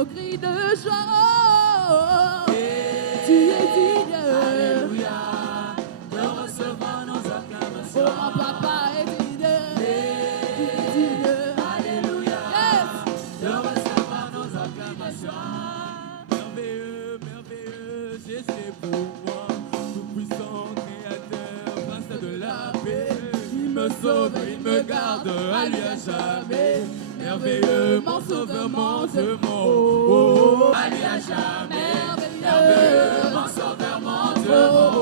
nos cris de joie. Tu es digne. Alléluia, de recevoir nos acclamations. Oh, mon papa est digne. Alléluia, de recevoir nos acclamations. Merveilleux, merveilleux, Jésus est pour moi. Tout-puissant, créateur, prince de la paix. Il me sauve, il me garde, à lui à jamais. Merveilleux, mon sauveur, mon Dieu, mon oh, à lui à jamais. Merveilleux, mon sauveur, mon Dieu, mon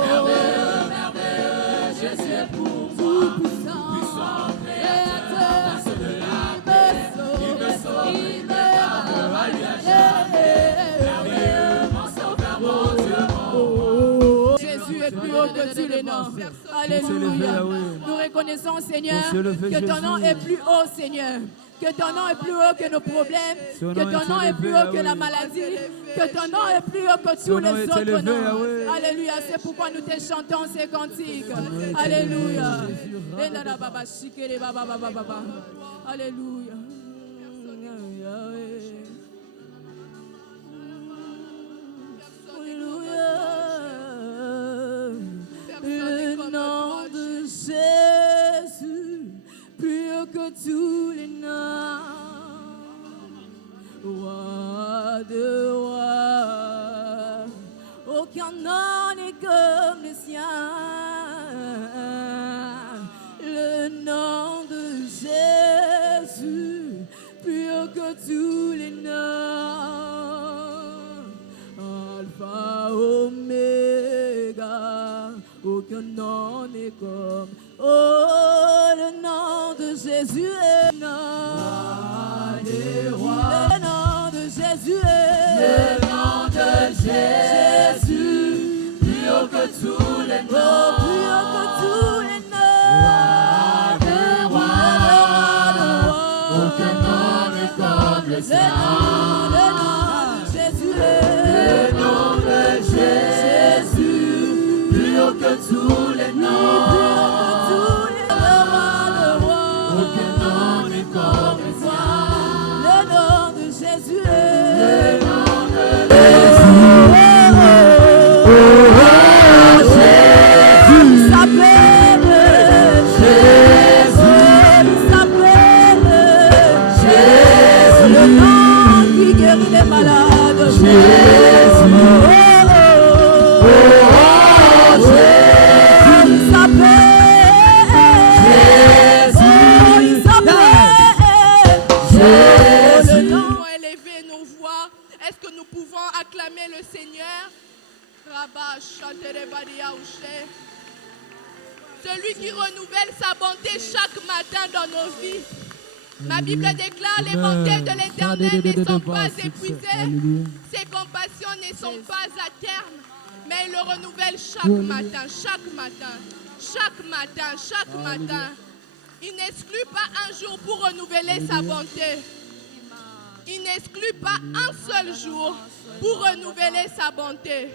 merveilleux, merveilleux, Jésus est pour moi. Tout-puissant, créateur, prince de la paix. Il me sauve, il me garde, à lui à jamais. Merveilleux, mon sauveur, mon Dieu, mon Jésus est plus haut que tous les noms. Alléluia. Nous reconnaissons, Seigneur, que ton nom est plus haut, Seigneur. Que ton nom est plus haut que nos problèmes. Que ton nom est plus haut que la maladie. Que ton nom est plus haut que tous les autres noms. Alléluia. C'est pourquoi nous te chantons ces cantiques. Alléluia. Alléluia. Le nom de Jésus, plus haut que tous les noms. Roi de rois, aucun nom n'est comme le sien. Le nom de Jésus, plus haut que tous les noms. Alpha, Oméga, aucun nom n'est comme. Oh, le nom de Jésus est le nom des rois. Le nom de Jésus est le nom de Jésus, plus haut que tous les noms. Oh, plus haut que tous les noms. Roi des rois, aucun nom n'est comme le sien. Le nom de Jésus est le nom de Jésus, plus haut que tous les noms. Aucun nom n'est comme le sien. Le nom de Jésus est le nom de Jésus. Il s'appelle Jésus. Il s'appelle Jésus. Le nom qui guérit les malades. Jésus. Est-ce que nous pouvons acclamer le Seigneur? Celui qui renouvelle sa bonté chaque matin dans nos vies. Ma Bible déclare les bontés de l'Éternel ne sont pas épuisées. Ses compassions ne sont pas à terme. Mais il le renouvelle chaque matin, chaque matin, chaque matin, chaque matin. Il n'exclut pas un jour pour renouveler sa bonté. Il n'exclut pas un seul jour pour renouveler sa bonté.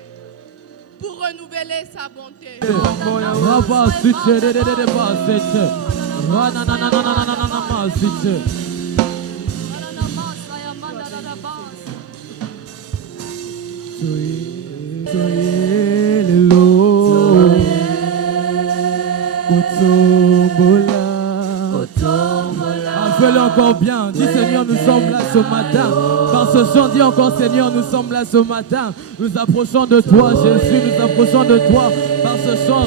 Pour renouveler sa bonté. Fais-le encore bien. Dis Seigneur, nous sommes là ce matin. Par ce chant, dis encore Seigneur, nous sommes là ce matin. Nous approchons de toi, Jésus, nous approchons de toi. Par ce chant,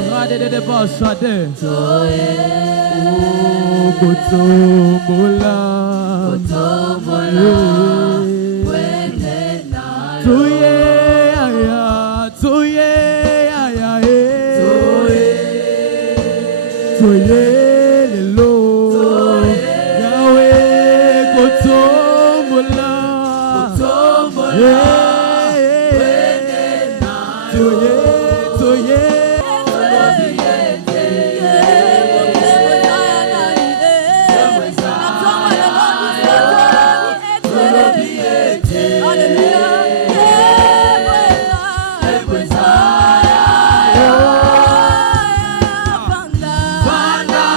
Banda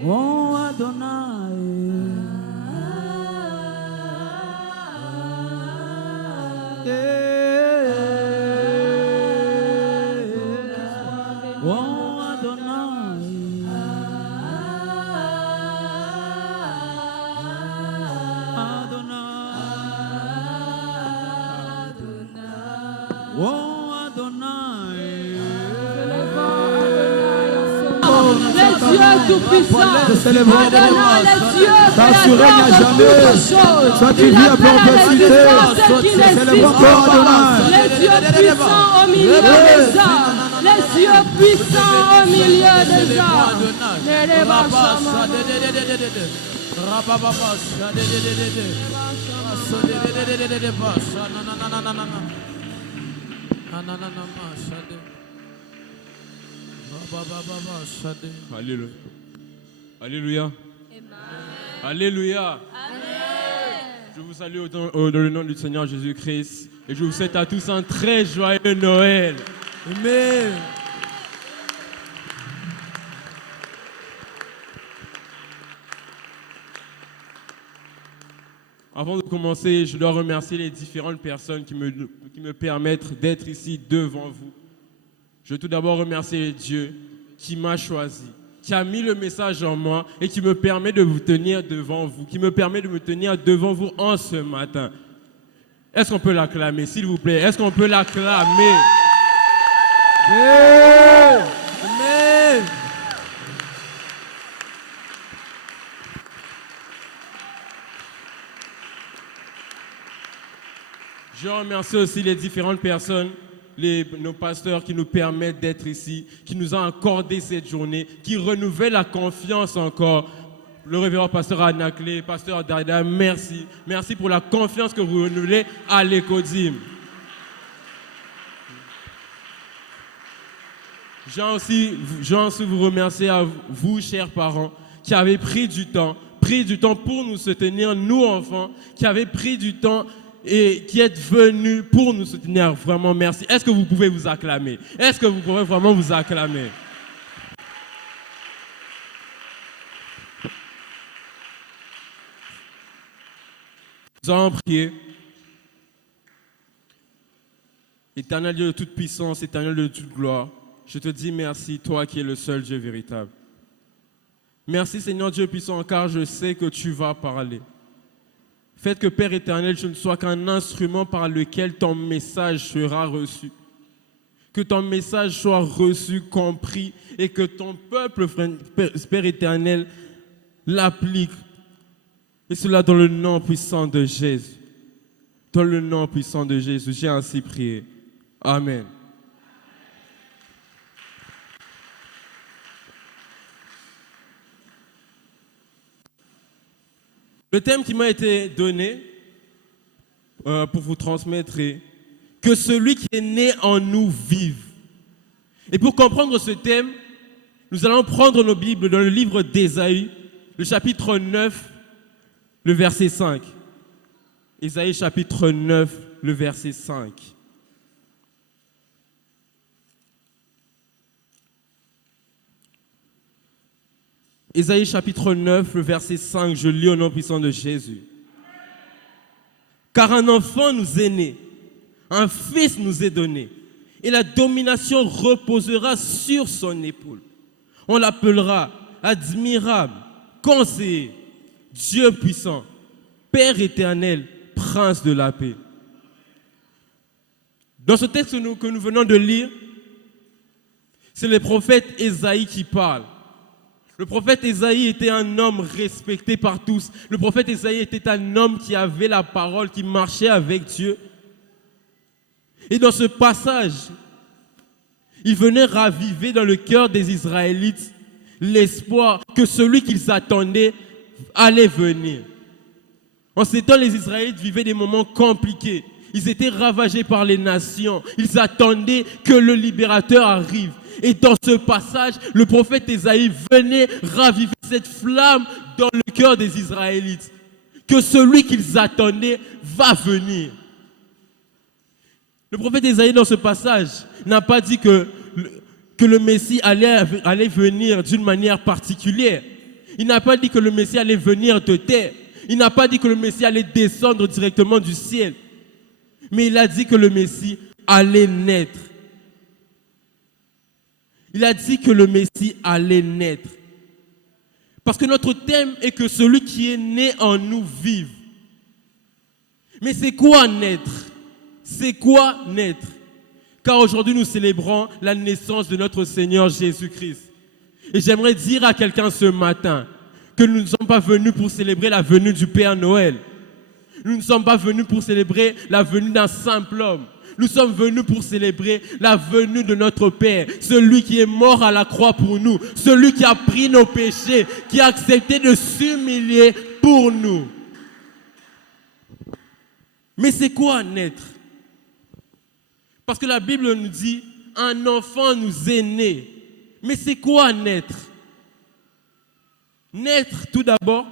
Oh Adonai. Oh Adonai. Oh Adonai. Les dieux tout-puissants. Adonai, les dieux règne à jamais. Soit tu vis à perpétuité. Célèbre encore Adonai. Les dieux puissants au milieu des arts. Les dieux puissants au milieu des arts. Alléluia. Alléluia. Alléluia. Je vous salue dans le nom du Seigneur Jésus-Christ et je vous souhaite à tous un très joyeux Noël. Amen. Avant de commencer, je dois remercier les différentes personnes qui me permettent d'être ici devant vous. Je veux tout d'abord remercier Dieu qui m'a choisi, qui a mis le message en moi et qui me permet de vous tenir devant vous, qui me permet de me tenir devant vous en ce matin. Est-ce qu'on peut l'acclamer, s'il vous plaît? Est-ce qu'on peut l'acclamer? Amen. Amen. Je remercie aussi les différentes personnes, nos pasteurs qui nous permettent d'être ici, qui nous ont accordé cette journée, qui renouvellent la confiance encore. Le révérend pasteur Anaclé, pasteur Dada, merci. Merci pour la confiance que vous renouvelez à l'Écodim. J'ai aussi vous remercier à vous, chers parents, qui avez pris du temps pour nous soutenir, nous enfants, qui avez pris du temps et qui êtes venus pour nous soutenir. Vraiment, merci. Est-ce que vous pouvez vous acclamer? Est-ce que vous pouvez vraiment vous acclamer? Nous allons prier. Éternel Dieu de toute puissance, éternel de toute gloire, je te dis merci, toi qui es le seul Dieu véritable. Merci Seigneur Dieu puissant, car je sais que tu vas parler. Faites que Père éternel, je ne sois qu'un instrument par lequel ton message sera reçu. Que ton message soit reçu, compris, et que ton peuple, Père éternel, l'applique. Et cela dans le nom puissant de Jésus. Dans le nom puissant de Jésus, j'ai ainsi prié. Amen. Le thème qui m'a été donné pour vous transmettre est « Que celui qui est né en nous vive ». Et pour comprendre ce thème, nous allons prendre nos Bibles dans le livre d'Ésaïe, le chapitre 9, le verset 5. Ésaïe chapitre 9, le verset 5. Ésaïe chapitre 9, le verset 5, je lis au nom puissant de Jésus. Car un enfant nous est né, un fils nous est donné, et la domination reposera sur son épaule. On l'appellera admirable, conseiller, Dieu puissant, Père éternel, Prince de la paix. Dans ce texte que nous venons de lire, c'est le prophète Ésaïe qui parle. Le prophète Ésaïe était un homme respecté par tous. Le prophète Ésaïe était un homme qui avait la parole, qui marchait avec Dieu. Et dans ce passage, il venait raviver dans le cœur des Israélites l'espoir que celui qu'ils attendaient allait venir. En ces temps, les Israélites vivaient des moments compliqués. Ils étaient ravagés par les nations. Ils attendaient que le libérateur arrive. Et dans ce passage, le prophète Ésaïe venait raviver cette flamme dans le cœur des Israélites. Que celui qu'ils attendaient va venir. Le prophète Ésaïe, dans ce passage, n'a pas dit que le Messie allait venir d'une manière particulière. Il n'a pas dit que le Messie allait venir de terre. Il n'a pas dit que le Messie allait descendre directement du ciel. Mais il a dit que le Messie allait naître. Il a dit que le Messie allait naître. Parce que notre thème est que celui qui est né en nous vive. Mais c'est quoi naître? C'est quoi naître? Car aujourd'hui nous célébrons la naissance de notre Seigneur Jésus-Christ. Et j'aimerais dire à quelqu'un ce matin que nous ne sommes pas venus pour célébrer la venue du Père Noël. Nous ne sommes pas venus pour célébrer la venue d'un simple homme. Nous sommes venus pour célébrer la venue de notre Père, celui qui est mort à la croix pour nous, celui qui a pris nos péchés, qui a accepté de s'humilier pour nous. Mais c'est quoi naître? Parce que la Bible nous dit, un enfant nous est né. Mais c'est quoi naître? Naître, tout d'abord,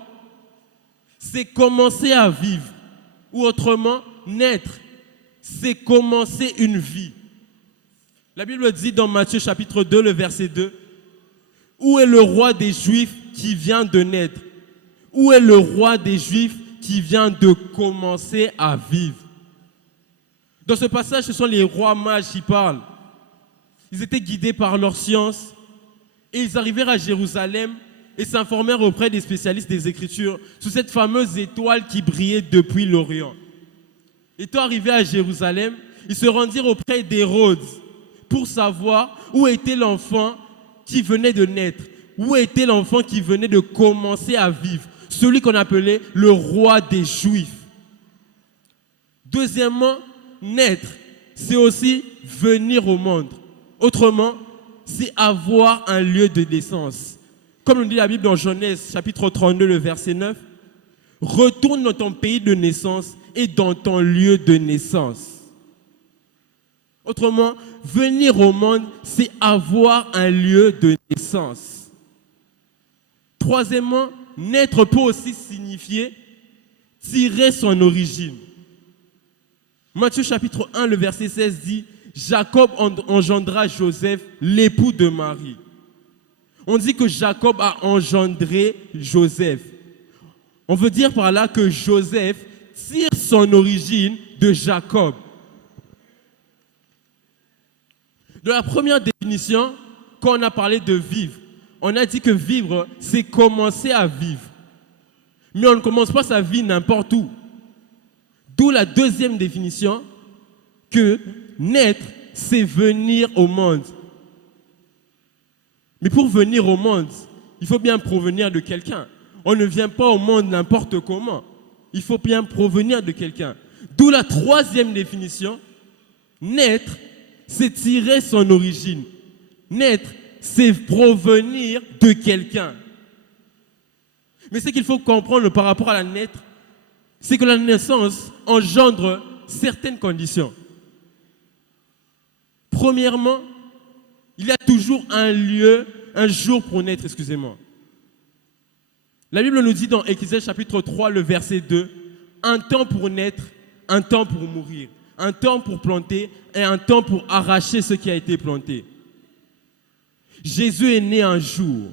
c'est commencer à vivre. Ou autrement, naître, c'est commencer une vie. La Bible dit dans Matthieu chapitre 2, le verset 2, « Où est le roi des Juifs qui vient de naître? Où est le roi des Juifs qui vient de commencer à vivre ?» Dans ce passage, ce sont les rois mages qui parlent. Ils étaient guidés par leur science et ils arrivèrent à Jérusalem et s'informèrent auprès des spécialistes des Écritures sur cette fameuse étoile qui brillait depuis l'Orient. Étant arrivés à Jérusalem, ils se rendirent auprès d'Hérode pour savoir où était l'enfant qui venait de naître, où était l'enfant qui venait de commencer à vivre, celui qu'on appelait le roi des Juifs. Deuxièmement, naître, c'est aussi venir au monde. Autrement, c'est avoir un lieu de naissance. Comme nous dit la Bible dans Genèse chapitre 32, le verset 9, « Retourne dans ton pays de naissance et dans ton lieu de naissance. » Autrement, venir au monde, c'est avoir un lieu de naissance. Troisièmement, naître peut aussi signifier tirer son origine. Matthieu chapitre 1, le verset 16 dit « Jacob engendra Joseph, l'époux de Marie. » On dit que Jacob a engendré Joseph. On veut dire par là que Joseph tire son origine de Jacob. Dans la première définition, quand on a parlé de vivre, on a dit que vivre, c'est commencer à vivre. Mais on ne commence pas sa vie n'importe où. D'où la deuxième définition, que naître, c'est venir au monde. Mais pour venir au monde, il faut bien provenir de quelqu'un. On ne vient pas au monde n'importe comment. Il faut bien provenir de quelqu'un. D'où la troisième définition, naître, c'est tirer son origine. Naître, c'est provenir de quelqu'un. Mais ce qu'il faut comprendre par rapport à la naître, c'est que la naissance engendre certaines conditions. Premièrement, il y a toujours un lieu, un jour pour naître, excusez-moi. La Bible nous dit dans Ésaïe chapitre 3, le verset 2, « Un temps pour naître, un temps pour mourir, un temps pour planter et un temps pour arracher ce qui a été planté. » Jésus est né un jour.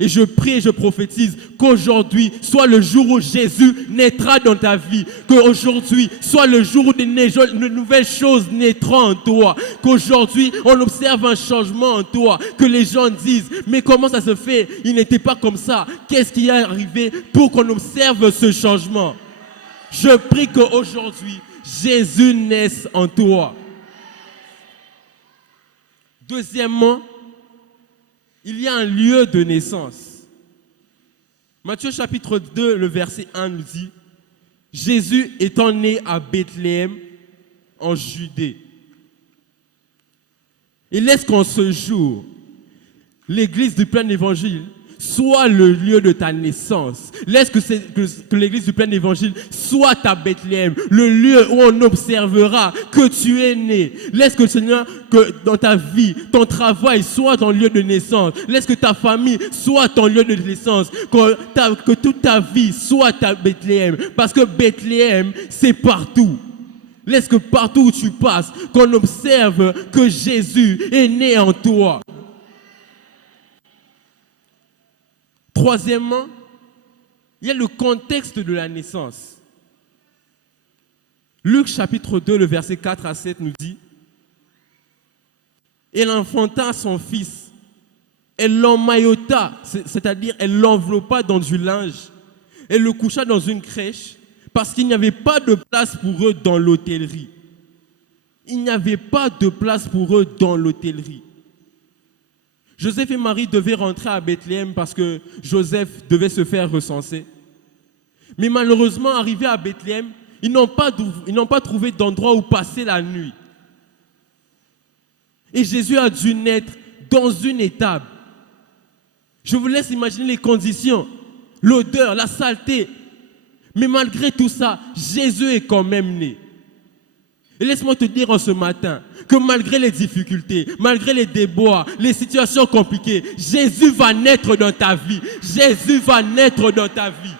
Et je prie et je prophétise qu'aujourd'hui soit le jour où Jésus naîtra dans ta vie. Qu'aujourd'hui soit le jour où de nouvelles choses naîtront en toi. Qu'aujourd'hui on observe un changement en toi. Que les gens disent, mais comment ça se fait? Il n'était pas comme ça. Qu'est-ce qui est arrivé pour qu'on observe ce changement? Je prie qu'aujourd'hui Jésus naisse en toi. Deuxièmement, il y a un lieu de naissance. Matthieu chapitre 2, le verset 1 nous dit, « Jésus étant né à Bethléem, en Judée. » Et laisse qu'en ce jour, l'église du plein évangile soit le lieu de ta naissance. Laisse que l'église du plein évangile soit ta Bethléem, le lieu où on observera que tu es né. Laisse que, Seigneur, que dans ta vie, ton travail soit ton lieu de naissance. Laisse que ta famille soit ton lieu de naissance. Que toute ta vie soit ta Bethléem. Parce que Bethléem, c'est partout. Laisse que partout où tu passes, qu'on observe que Jésus est né en toi. Troisièmement, il y a le contexte de la naissance. Luc chapitre 2, le verset 4 à 7 nous dit: « Elle enfanta son fils, elle l'emmaillota, c'est-à-dire elle l'enveloppa dans du linge, elle le coucha dans une crèche, parce qu'il n'y avait pas de place pour eux dans l'hôtellerie. » Il n'y avait pas de place pour eux dans l'hôtellerie. Joseph et Marie devaient rentrer à Bethléem parce que Joseph devait se faire recenser. Mais malheureusement, arrivés à Bethléem, ils n'ont pas trouvé d'endroit où passer la nuit. Et Jésus a dû naître dans une étable. Je vous laisse imaginer les conditions, l'odeur, la saleté. Mais malgré tout ça, Jésus est quand même né. Et laisse-moi te dire en ce matin que malgré les difficultés, malgré les déboires, les situations compliquées, Jésus va naître dans ta vie. Jésus va naître dans ta vie.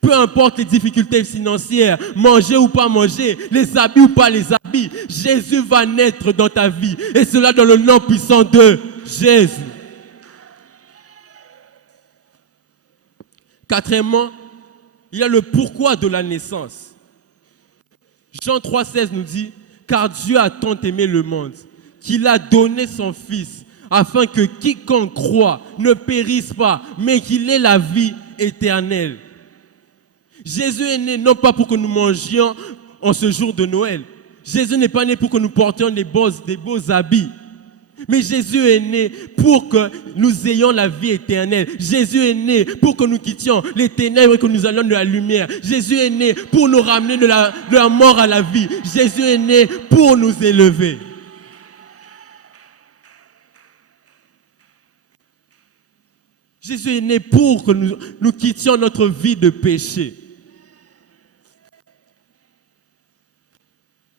Peu importe les difficultés financières, manger ou pas manger, les habits ou pas les habits, Jésus va naître dans ta vie. Et cela dans le nom puissant de Jésus. Quatrièmement, il y a le pourquoi de la naissance. Jean 3,16 nous dit: « Car Dieu a tant aimé le monde, qu'il a donné son Fils, afin que quiconque croit ne périsse pas, mais qu'il ait la vie éternelle. » Jésus est né non pas pour que nous mangions en ce jour de Noël. Jésus n'est pas né pour que nous portions des beaux habits. Mais Jésus est né pour que nous ayons la vie éternelle. Jésus est né pour que nous quittions les ténèbres et que nous allions de la lumière. Jésus est né pour nous ramener de la mort à la vie. Jésus est né pour nous élever. Jésus est né pour que nous quittions notre vie de péché.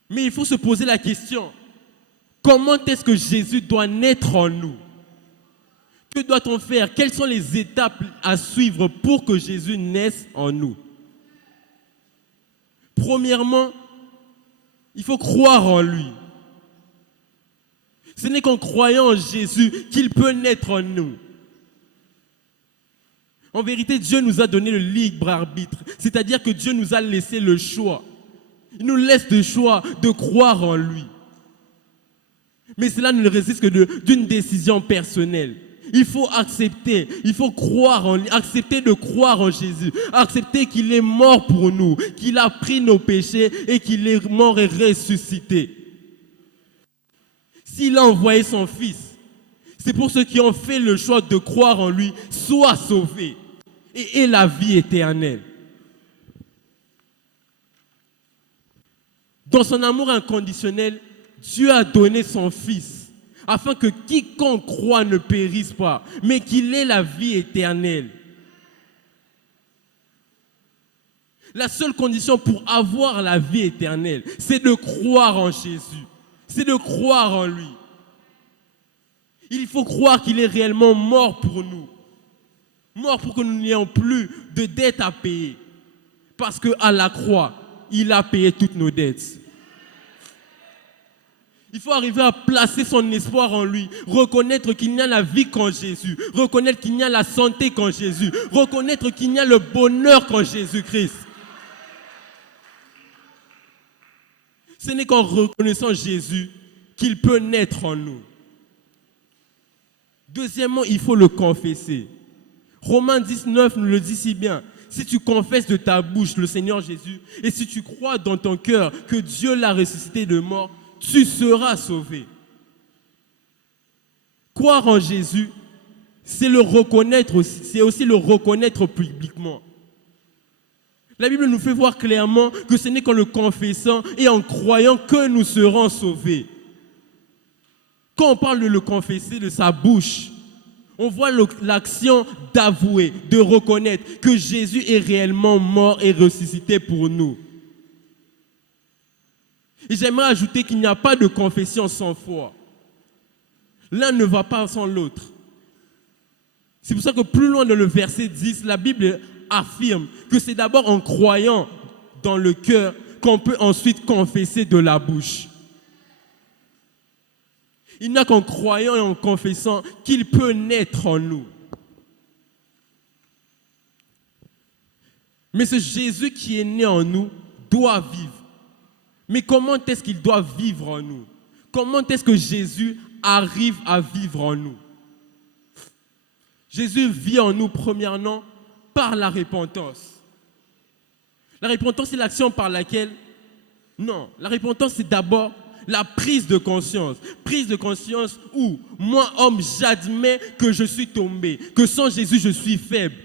Mais il faut se poser la question: comment est-ce que Jésus doit naître en nous? Que doit-on faire? Quelles sont les étapes à suivre pour que Jésus naisse en nous? Premièrement, il faut croire en lui. Ce n'est qu'en croyant en Jésus qu'il peut naître en nous. En vérité, Dieu nous a donné le libre arbitre, c'est-à-dire que Dieu nous a laissé le choix. Il nous laisse le choix de croire en lui. Mais cela ne résiste que d'une décision personnelle. Il faut accepter, il faut croire en lui, accepter de croire en Jésus, accepter qu'il est mort pour nous, qu'il a pris nos péchés et qu'il est mort et ressuscité. S'il a envoyé son Fils, c'est pour ceux qui ont fait le choix de croire en lui, soient sauvés et aient la vie éternelle. Dans son amour inconditionnel, Dieu a donné son Fils afin que quiconque croit ne périsse pas, mais qu'il ait la vie éternelle. La seule condition pour avoir la vie éternelle, c'est de croire en Jésus, c'est de croire en lui. Il faut croire qu'il est réellement mort pour nous, mort pour que nous n'ayons plus de dettes à payer, parce qu'à la croix, il a payé toutes nos dettes. Il faut arriver à placer son espoir en lui, reconnaître qu'il n'y a la vie qu'en Jésus, reconnaître qu'il n'y a la santé qu'en Jésus, reconnaître qu'il n'y a le bonheur qu'en Jésus-Christ. Ce n'est qu'en reconnaissant Jésus qu'il peut naître en nous. Deuxièmement, il faut le confesser. Romains 19 nous le dit si bien. Si tu confesses de ta bouche le Seigneur Jésus et si tu crois dans ton cœur que Dieu l'a ressuscité de mort, tu seras sauvé. Croire en Jésus, c'est le reconnaître aussi, c'est aussi le reconnaître publiquement. La Bible nous fait voir clairement que ce n'est qu'en le confessant et en croyant que nous serons sauvés. Quand on parle de le confesser de sa bouche, on voit l'action d'avouer, de reconnaître que Jésus est réellement mort et ressuscité pour nous. Et j'aimerais ajouter qu'il n'y a pas de confession sans foi. L'un ne va pas sans l'autre. C'est pour ça que plus loin dans le verset 10, la Bible affirme que c'est d'abord en croyant dans le cœur qu'on peut ensuite confesser de la bouche. Il n'a qu'en croyant et en confessant qu'il peut naître en nous. Mais ce Jésus qui est né en nous doit vivre. Mais comment est-ce qu'il doit vivre en nous? Comment est-ce que Jésus arrive à vivre en nous? Jésus vit en nous premièrement par la repentance. La repentance, c'est l'action par laquelle... Non, la repentance, c'est d'abord la prise de conscience. Prise de conscience où, moi, homme, j'admets que je suis tombé, que sans Jésus, je suis faible.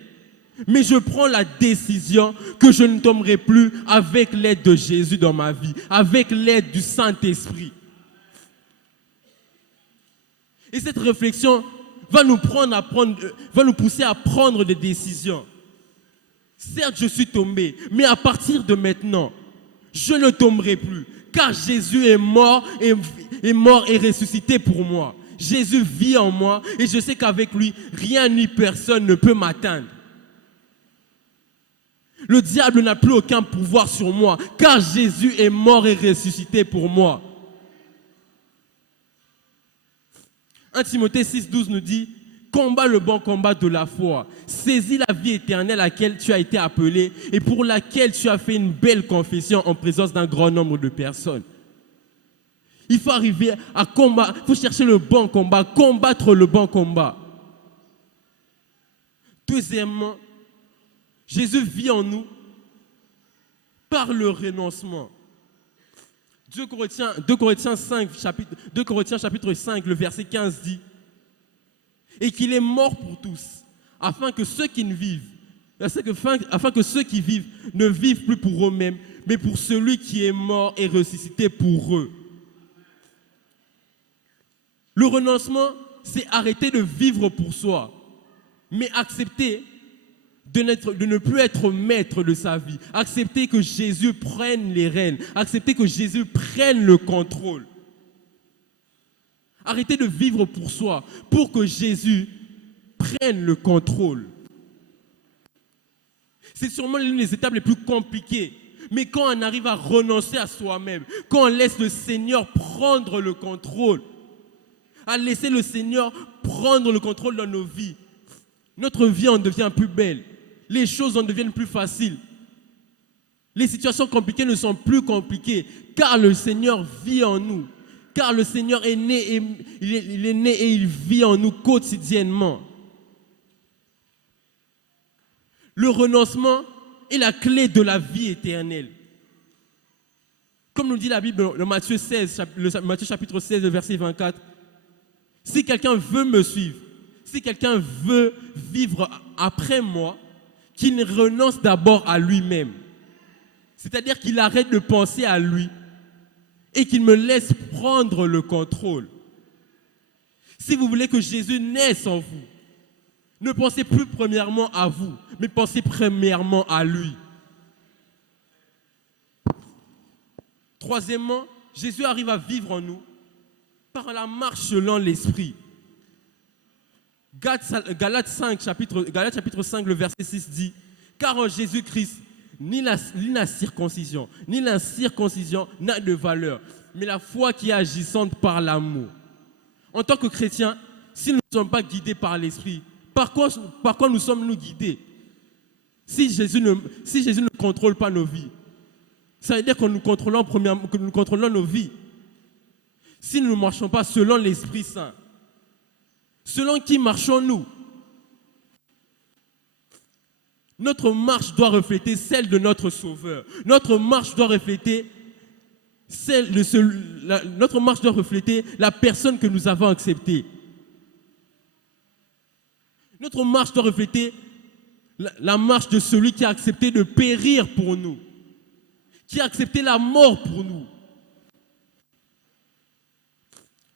Mais je prends la décision que je ne tomberai plus avec l'aide de Jésus dans ma vie, avec l'aide du Saint-Esprit. Et cette réflexion va nous pousser à prendre des décisions. Certes, je suis tombé, mais à partir de maintenant, je ne tomberai plus, car Jésus est mort et ressuscité pour moi. Jésus vit en moi et je sais qu'avec lui, rien ni personne ne peut m'atteindre. Le diable n'a plus aucun pouvoir sur moi, car Jésus est mort et ressuscité pour moi. 1 Timothée 6,12 nous dit « Combat le bon combat de la foi, saisis la vie éternelle à laquelle tu as été appelé et pour laquelle tu as fait une belle confession en présence d'un grand nombre de personnes. » Il faut arriver à combattre, il faut chercher le bon combat, combattre le bon combat. Deuxièmement, Jésus vit en nous par le renoncement. 2 Corinthiens chapitre 5, le verset 15 dit « Et qu'il est mort pour tous, afin que ceux qui vivent ne vivent plus pour eux-mêmes, mais pour celui qui est mort et ressuscité pour eux. » Le renoncement, c'est arrêter de vivre pour soi, mais accepter de ne plus être maître de sa vie. Accepter que Jésus prenne les rênes. Accepter que Jésus prenne le contrôle. Arrêter de vivre pour soi pour que Jésus prenne le contrôle. C'est sûrement l'une des étapes les plus compliquées. Mais quand on arrive à renoncer à soi-même, quand on laisse le Seigneur prendre le contrôle, à laisser le Seigneur prendre le contrôle dans nos vies, notre vie en devient plus belle. Les choses en deviennent plus faciles. Les situations compliquées ne sont plus compliquées car le Seigneur vit en nous. Car le Seigneur est né et il est né et il vit en nous quotidiennement. Le renoncement est la clé de la vie éternelle. Comme nous dit la Bible dans Matthieu chapitre 16, verset 24, si quelqu'un veut me suivre, si quelqu'un veut vivre après moi, qu'il renonce d'abord à lui-même. C'est-à-dire qu'il arrête de penser à lui et qu'il me laisse prendre le contrôle. Si vous voulez que Jésus naisse en vous, ne pensez plus premièrement à vous, mais pensez premièrement à lui. Troisièmement, Jésus arrive à vivre en nous par la marche selon l'Esprit. Galates chapitre 5, le verset 6 dit « Car en Jésus-Christ, ni la circoncision, ni l'incirconcision n'a de valeur, mais la foi qui est agissante par l'amour. » En tant que chrétiens, si nous ne sommes pas guidés par l'Esprit, par quoi nous sommes-nous guidés? Si Jésus ne contrôle pas nos vies, ça veut dire que nous contrôlons nos vies. Si nous ne marchons pas selon l'Esprit Saint, selon qui marchons-nous? Notre marche doit refléter celle de notre Sauveur. Notre marche doit refléter la personne que nous avons acceptée. Notre marche doit refléter la marche de celui qui a accepté de périr pour nous, qui a accepté la mort pour nous.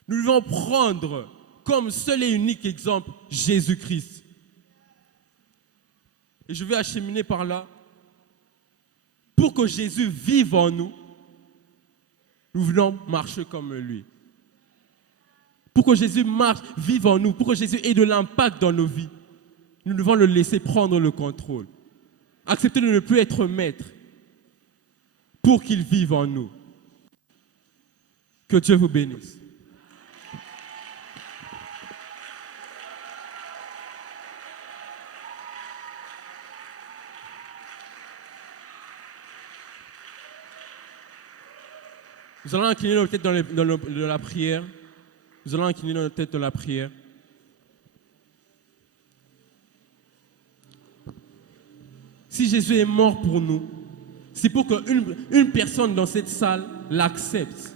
Nous devons prendre comme seul et unique exemple Jésus-Christ. Et je vais acheminer par là. Pour que Jésus vive en nous, nous voulons marcher comme lui. Pour que Jésus vive en nous, pour que Jésus ait de l'impact dans nos vies, nous devons le laisser prendre le contrôle. Accepter de ne plus être maître pour qu'il vive en nous. Que Dieu vous bénisse. Nous allons incliner nos têtes dans la prière. Nous allons incliner nos têtes dans la prière. Si Jésus est mort pour nous, c'est pour qu'une personne dans cette salle l'accepte.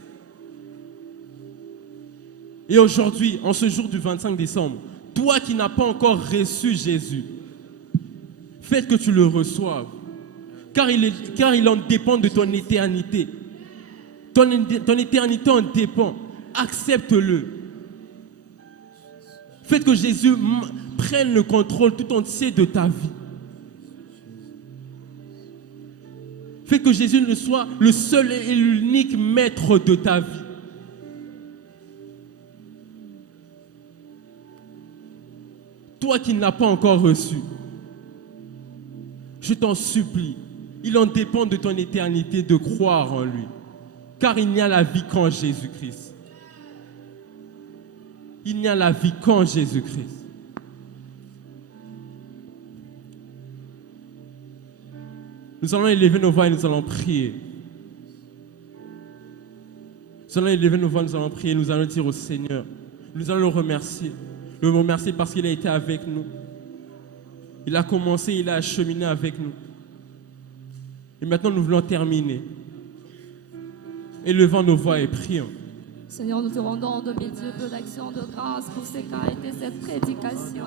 Et aujourd'hui, en ce jour du 25 décembre, toi qui n'as pas encore reçu Jésus, faites que tu le reçoives. Car il en dépend de ton éternité. Ton éternité en dépend. Accepte-le. Faites que Jésus prenne le contrôle tout entier de ta vie. Faites que Jésus ne soit le seul et l'unique maître de ta vie. Toi qui ne l'as pas encore reçu, je t'en supplie, il en dépend de ton éternité de croire en lui. Car il n'y a la vie qu'en Jésus-Christ. Il n'y a la vie qu'en Jésus-Christ. Nous allons élever nos voix et nous allons prier. Nous allons élever nos voix, nous allons prier, nous allons dire au Seigneur, nous allons le remercier. Le remercier parce qu'il a été avec nous. Il a commencé, il a acheminé avec nous. Et maintenant, nous voulons terminer. Élevons nos voix et prions. Seigneur, nous te rendons de multiples actions de grâce pour ce qu'a été cette prédication.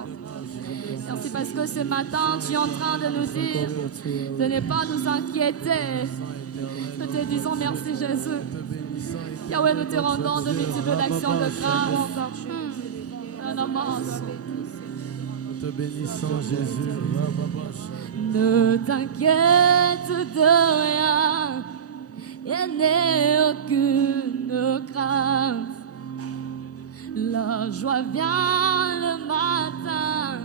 Merci parce que ce matin, tu es en train de nous dire de ne pas nous inquiéter. Nous te disons merci Jésus. Yahweh, nous te rendons de multiples actions de grâce. Nous te bénissons Jésus. Ne t'inquiète de rien. Il n'est aucune crainte. La joie vient le matin.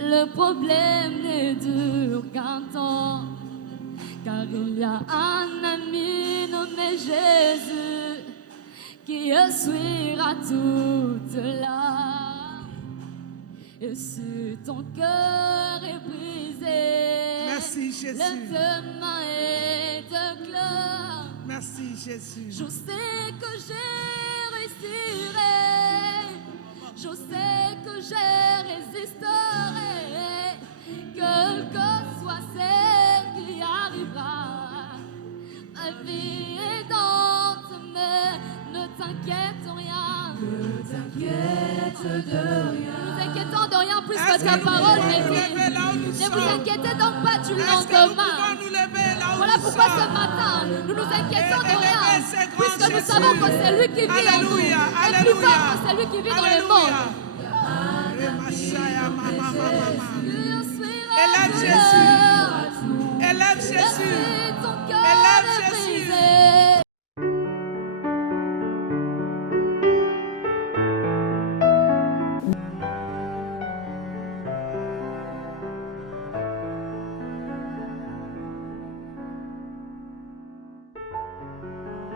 Le problème ne dure qu'un temps. Car il y a un ami nommé Jésus qui essuiera toute larme. Et si ton cœur est brisé, merci Jésus. Le demain est clair. Merci Jésus. Je sais que j'ai réussirai. Je sais que je résisterai. Quel que soit ce qui arrivera, ma vie est dense, mais ne t'inquiète rien. Ne t'inquiète de rien. Ne nous inquiétons de rien plus que ta parole me dit. Ne vous inquiétez donc pas du lendemain. Voilà pourquoi ce matin, nous nous inquiétons de rien, puisque nous savons que c'est lui qui vit en nous, et plus fort que celui qui vit dans le monde.